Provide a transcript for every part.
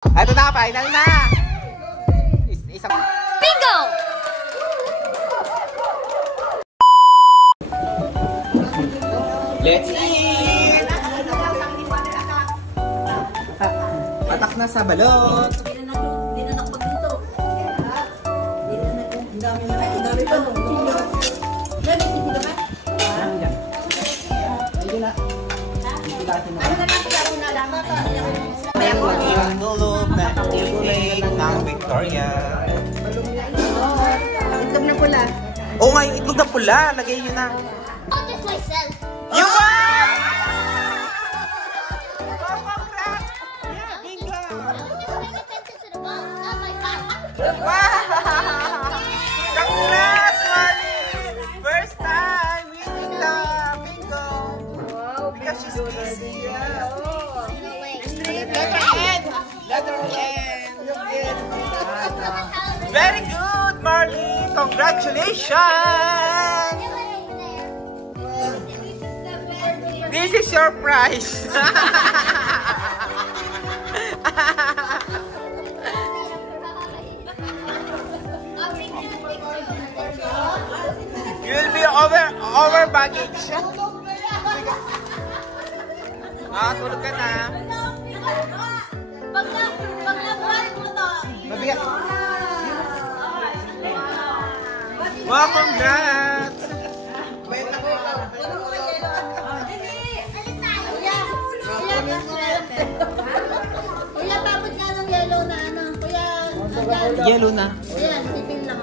Ito na, final na! Isang... Bingo! Let's eat! Patak na sa balot! Hindi na nakapagluto. Ang dami pa nung Dami, hindi naman? Hindi na. Ano na lang pala na lang? Yung nulog na itig ng Victoria. Itlog na pula. Oo nga, yung itlog na pula. Lagay nyo na. I'll just myself. You won! Oh, congrats! Yeah, bingo! Paying attention to the ball, not my side. Wow! Congrats, Molly! First time winning the bingo! Wow, Because she's busy. No way. Letter N! Letter N! Very good, Marley! Congratulations! This is your prize! You'll be over baggage. Tulog ka na. Mabigat. Wow, congrats! Kuya, tapos nga ng yellow na ano. Kuya, Yellow na. ayan, tipin lang.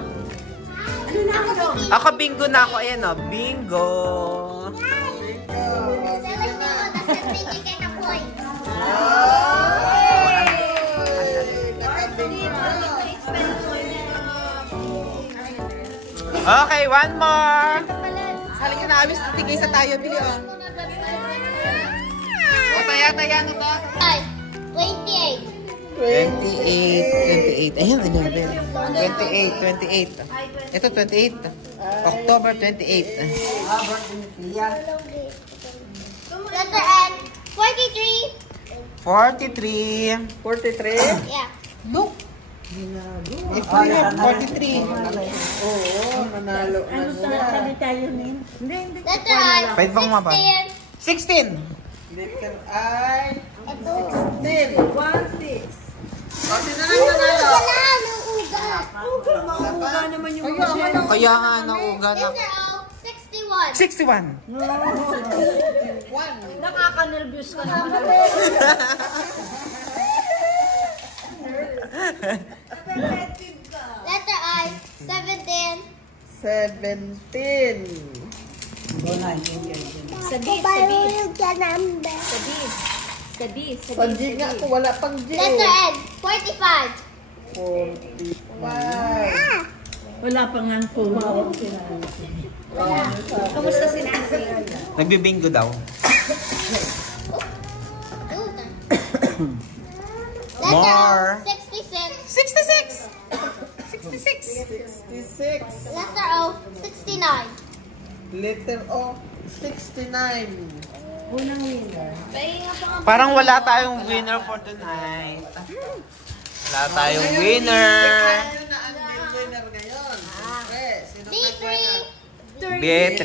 Ako bingo na ako. Ayan o, bingo. Okay, one more. Halika na, abis. Tigay sa tayo. Bili o. O, taya-taya na to. 28. 28. Ayan, 28. Ito, 28. October 28. Letter N. 43. 43. 43? Yeah. Look. If we have 43. Oo, nanalo na siya. tayo, Min? Hindi. Letter I. Pwede bang mabang? 16. 16. Little I. Ito. 16. 1-6. O, sino nang nanalo? Mauuga naman yung Kaya nga, nauga na. Letter O. 61. 61. Nakaka-nervous ka na. Letter I. 17. 17. Sabi. Pag G nga ako, wala pang G. Letter N. 45. 45. Wala pa nga tumawag sila. Kamusta si Nancy? Nagbibingo daw. Letter More. O. 66. 66. 66. Letter O. 69. Letter O. 69. Unang winner. Parang wala tayong winner for tonight. Wala tayong winner. Ano na ang winner ngayon? Siyempre, sino B3. B3.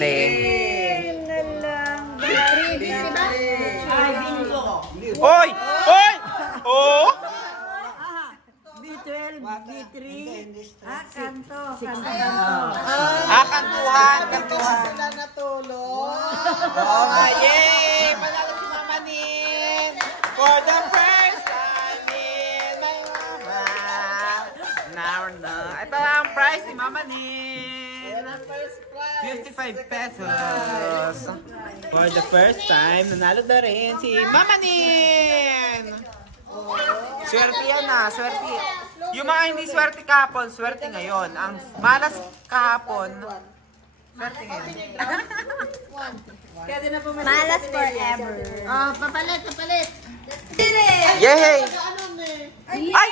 Ay, bingo. Oy! Oy! Oh! B12, B3. Kanto. Kantuhan. sila natulog? Oh, nga, yay! Panalo si Mama Nin! For the first time in my mama. Ito ang prize ni Mama Nin. First prize. 55 pesos. For the first time, nanalo na rin si Mama Nin. Swerte yan na, swerte. Yung mga hindi swerte kahapon, swerte ngayon. Ang malas kahapon, swerte ngayon. Malas forever. Papalit. Yay! Ay!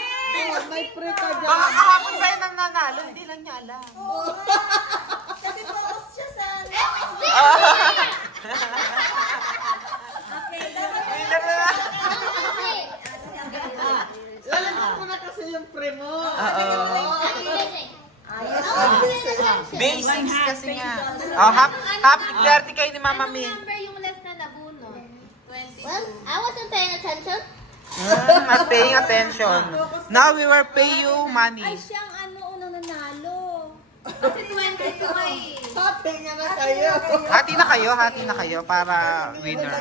May pre ka dyan. Baka kahapon ba yung nanalo? Hindi lang niya alam. Kasi focus siya sa Winner na! mo na kasi yung pre mo. Basics kasi nga. Oh, happy 30 kayo ni Mama Mi. Number yung last na nabunot? 22. Well, I wasn't paying attention. Not paying attention. Now we will pay you money. Ay, siyang unang nanalo. Kasi 22 ay. Happy nga na kayo. Hati na kayo para winner.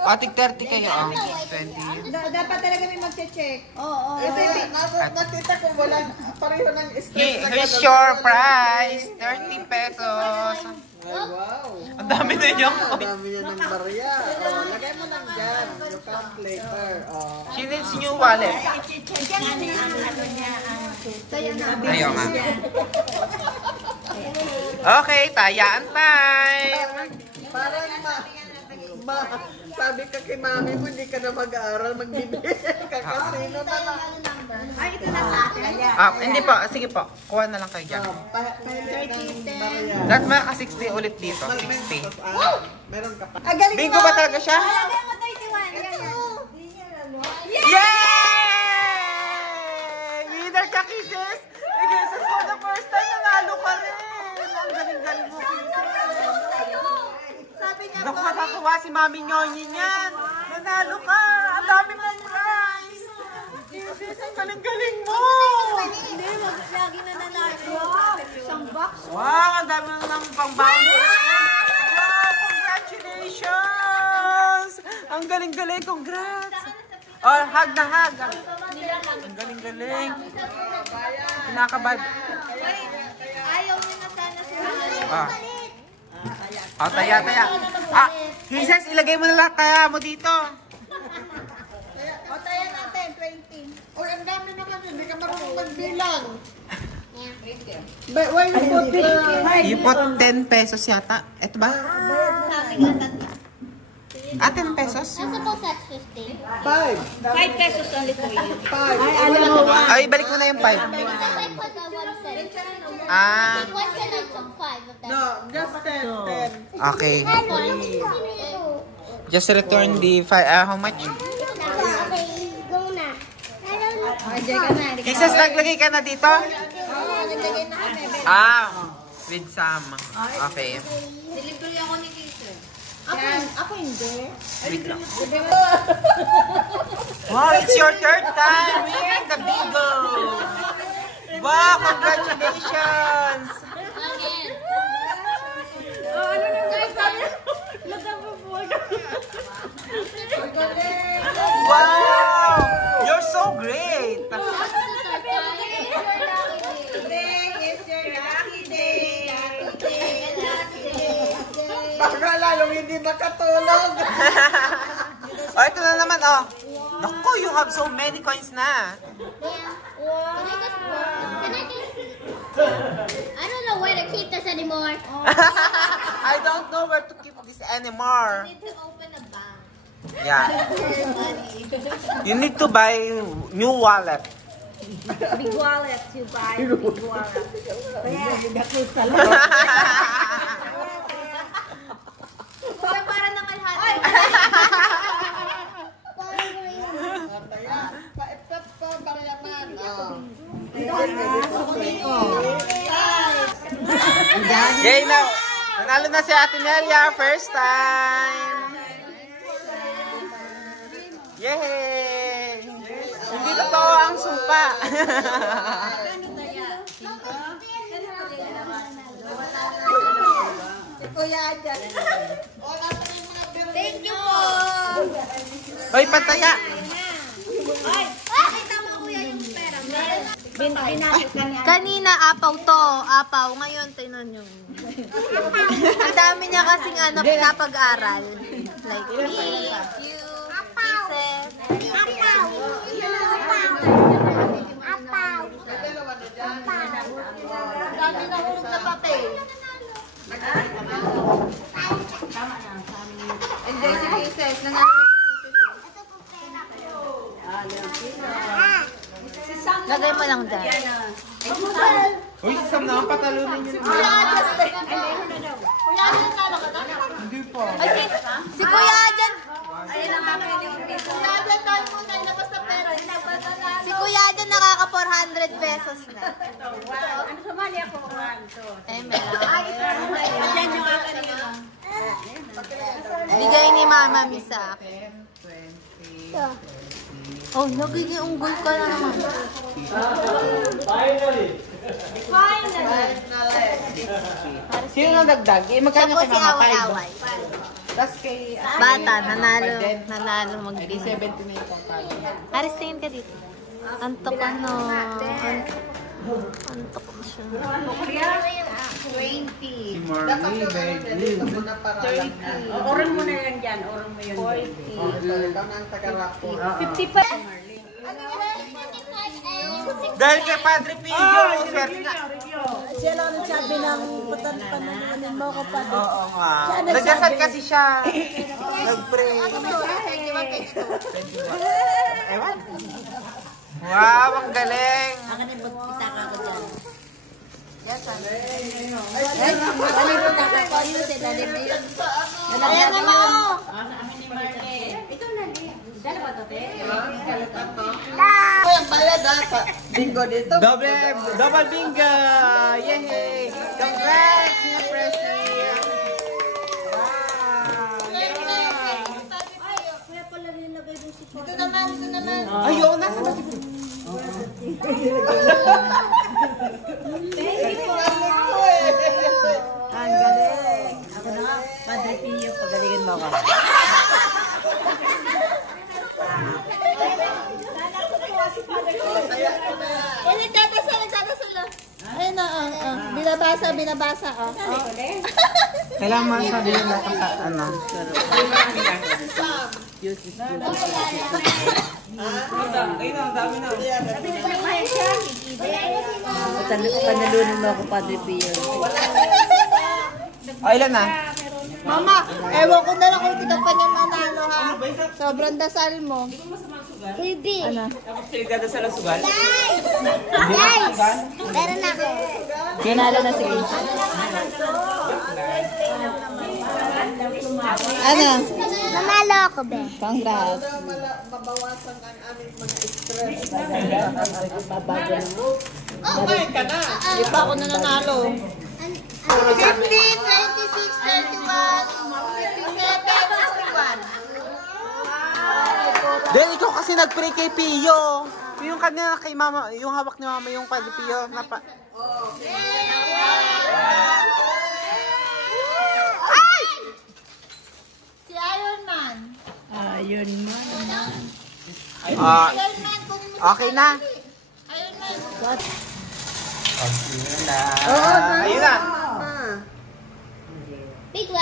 O, tig 30 kayo. Oh, 20. Dapat talaga may magche-check. Oo. Kasi nakita ko wala pareho ng stress na Here's gano'n. your prize. 30 pesos. Ay, wow. Ang dami na niyo. Ang dami niya ng barya. Oh, lagay mo lang dyan. You count later. Oh. She needs new wallet. I-check nga na yung ano niya. Ayaw nga. Okay, tayaan time. Parang sabi ka kay mami mo, hindi ka na mag-aaral, magbibigay ka kasino na lang. Ay, ito na sa akin. Hindi po. Sige po. Kuha na lang kayo dyan. Dapat maka 60 ulit dito. 60. Meron ka pa. Bingo ba talaga siya? Lagay mo 31. Yay! Winner ka, Kisses! Kisses, for the first time, nanalo ka rin! Ang galing-galing mo, Kisses! Sabi niya, Naku, makakuha si Mami Nyonyi niyan! Nanalo ka! Ang dami mong prize! Kisses, ang galing-galing mo! hindi, lagi na nanalo. Isang box. Wow, ang dami ng pang-bounty! Wow, congratulations! Ang galing-galing, congrats! Oh, hug na hug! Ang galing-galing! Kinakabad. Ayaw niya na sana sa Ah. Oh, taya. Kisses, ilagay mo na lahat kaya mo dito. O, tayo natin, 20. Uy, ang dami naman, hindi ka marunong magbilang. But why you put You put 10 pesos yata. Ito ba? Sabi nga tatlo. 10 pesos? I suppose that's 50. 5? 5 pesos only for you. 5. Ay, balik mo na yung 5. Because I put 1 cent. Ah, 1 cent I took 5 of them. No, just 10. okay. Okay, Just return the 5. How much? go na. Kisses, naglagay ka na dito? With some. Okay. Delivery ako ni Kisser. Ako hindi. Wait lang. Wow, it's your third time winning the bingo! Wow, congratulations! Again. Ano na ba sabi? Wow! You're so great! It's your lucky day. Baka lalong hindi makatulog. Oh, ito na naman, oh. Naku, you have so many coins na. I don't know where to keep this anymore. I don't know where to keep this anymore. Need to open a bank. Yeah. You need to buy new wallet. Big wallet, you buy big wallet. Para ng alhati. Baryaman. Yay, now. Nanalo na si Ate Nelia, first time. Yay! Hindi totoo ang sumpa. Kuya dyan. Thank you po. Hoy, pataya. Ay, nakita mo kuya yung pera. Kanina apaw to, apaw. Ngayon, tingnan nyo. Ang dami niya kasing pinapag-aral. Like me, you, kisses. Dami na hulog na papel. Enjoy si kisses. Nanalo si kisses. Lagay mo lang dyan. Uy, si Sam naman patalunin niyo. Hindi po. Si Kuya dyan. Kuya nakaka 400 pesos na. Wow. Ano sumali ako? 1, 2. Eh, may lang. Yan yung akin yun. Bigay ni Mama Mi sa akin. 20. Oh, nagiging unggol ka na naman. Sino nang dagdag? Eh, Siya magkano po kay si Mama? Away-Away. Tapos kay... Bata, nanalo Kay mag-big. 70 na yung pangkano. Aris, tingin ka dito. Antok ano. Antok ko siya. Si Marnie, baby. Orang mo na lang dyan. Orang mo yun. 40. Ikaw na ang taga-rapo. 50 pa. Dahil kay Padre Pio, swerte na. Siya lang nagsabi ng pananin mo kapag. Oo nga. Nagdasal kasi siya. Nag-pray. Ewan. Wow, ang galing. Ayan na mo! Ang bayad ha. Bingo dito. Double bingo! Yay! Congrats, Nia Presley! Wow! Dito naman, dito naman. Ayun, nasa ba si... Ang galing. Ako na nga, Padre Pio, pagalingan mo ako. Nagdadasal na. Ayun na, binabasa, oh. Kailangan man sabihin natin sa ano. Panalunin mo ako, Padre Pio. O, ilan na? Mama, ewan ko na lang kung hindi ka pa niya manalo, ha? Sobrang dasal mo. Baby. Ano? Pinagdadasal ang sugal? Guys! Meron ako. Ginalo na si Grace. Ano? Nanalo ako, be. Congrats. Mabawasan ang aming mga stress. Kumain ka na. Di pa ako nanalo. 50, 26, 31, 57, 61. Then, ikaw kasi nag-pray kay Pio. Yung kanina kay Mama, yung hawak ni Mama yung Padre Pio. Ay! Si Iron Man. Ayun mo. Iron Man, kunin mo si Okay na. Iron Man. Ayun na. Ayun na. B12.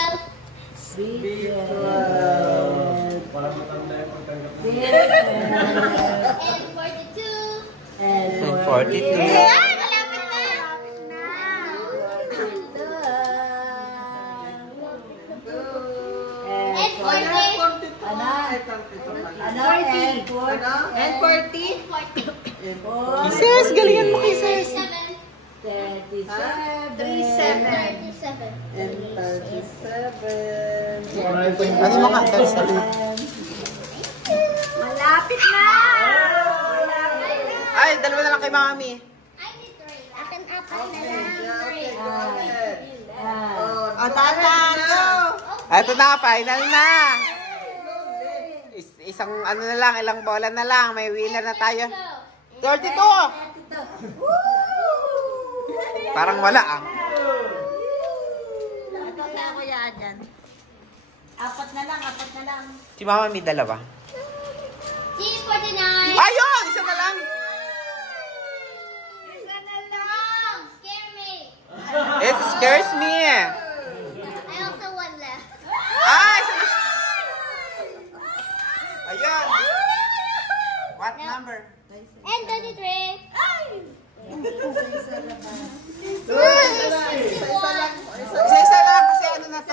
And 42. 42. Ay, malapit na. And 40. And 40. Sis, galingan mo kay Sis. 37. Ano mo ka? Malapit na. Ay, dalawa na lang kay Mami. Akin apat na lang. O, tatan, go! Ito na, final na. Isang ano na lang, ilang bola na lang. May winner na tayo. 32! Parang wala ah. Ito sa kuya dyan. Apat na lang. Si Mama may dalawa. C49. Ayun! Isa na lang! Isa na lang. Scare me. It scares me. I also won left. Ay! Isa na. Ayun! What number? And 23. Isa-isa lang kasi ano na to.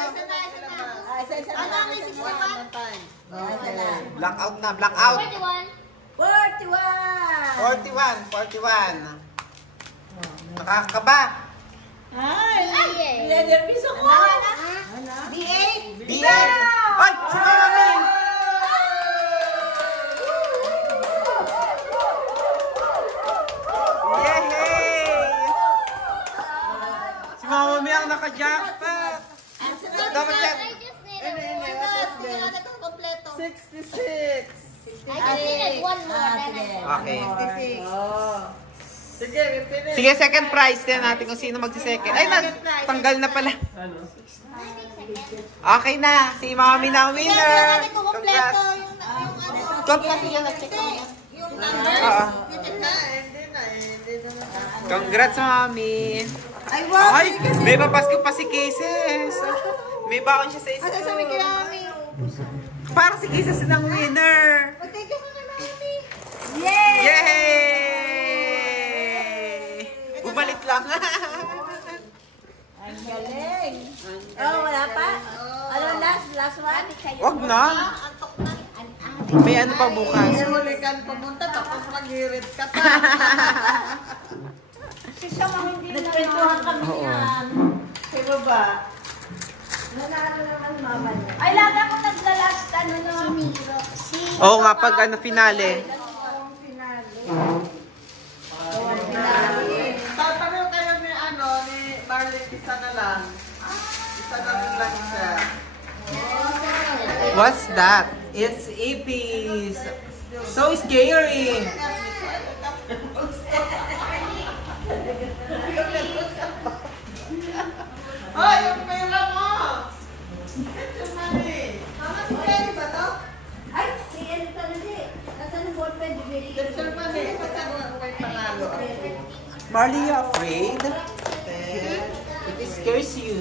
Blackout na, blackout. 41. 41. Nakakaba. Ay! Nervous ako. B8. B8. Ay! Si Mami! Naka-jackpot! Dapat yan. Kompleto. 66. I needed one more. Okay. Sige, finish. Sige, second prize. Tignan natin kung sino magsi-second. Ay, tanggal na pala. Okay na. Si Mami na ang winner. Kompleto Congrats. yung ano. Kompleto yan. Check mo yan. Yung numbers. Oo. Hindi na. Congrats, Mami. Ay, wow. Ay, may papasko pa si Kisses. May baon siya sa Ano school. sabi kay Mami? Parang si Kisses na ang winner. Thank you kay Mami. Yay! Bumalik lang. Ang galing. Oh, wala pa? Ano, last one? Wag na. May ano pa bukas. Huli ka pumunta, tapos mag-hirit ka pa. Nagkwentuhan kami yan. Sa baba. Ay, lagi ako naglalast, ano no? Oo nga, pag ano, finale. Tatanong kayo ni Marley, isa na lang. Isa na lang siya. What's that? It's Ipis. So scary. Hoy, yung pera mo! Yung money! Mama, si Kelly ba to? Ay, si ano talaga eh. Nasaan yung ballpen? Get your money. Kasi ako may panalo. Marley, you afraid? It scares you.